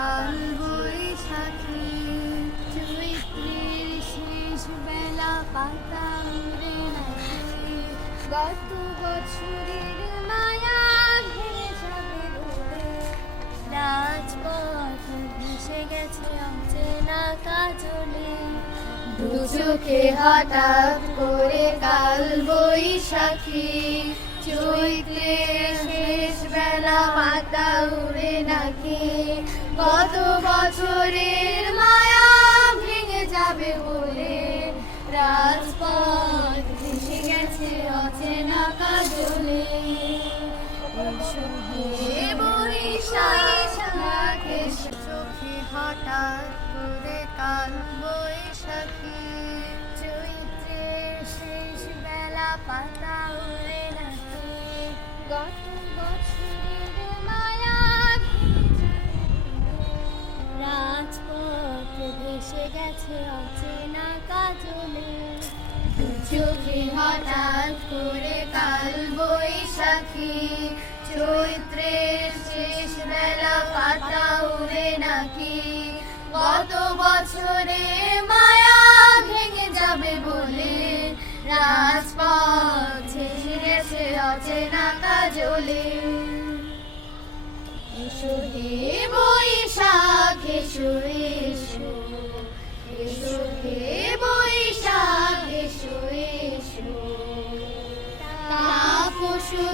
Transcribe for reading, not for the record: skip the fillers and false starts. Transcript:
কাল বৈশাখী, চৈত্রের শেষ বেলা পাতা উড়ে নাচে, গত বছরের মায়া ভেঙে যাবে বলে, রাজপথ ভেসে গেছে অচেনা কাজলে। দু চোখে হঠাৎ করে কাল বৈশাখী, চৈত্রের শেষ বেলা পাতা উড়ে নাকি, গত বছরের মায়া ভেঙে যাবে বলে, রাজপথ ভেসে গেছে অচেনা কাজলে। বৈশাখে চোখে হঠাৎ করে কাল বৈশাখী, চৈত্রের শেষ বেলা পাতা উড়ে নাকি, গত বছরের মায়া রাজপথ ভেসে গেছে অচেনা কাজলে। চোখে হঠাৎ করে কাল বৈশাখী, চৈত্রের শেষ বেলা পাতা উড়ে নাকি, গত বছরে মায়া ভেঙে যাবে বলে, রাজপথ ভেসে গেছে অচেনা কাজলে। এসো হে বৈশাখ এসো এসো, এসো হে বৈশাখ এসো এসো, তাপসী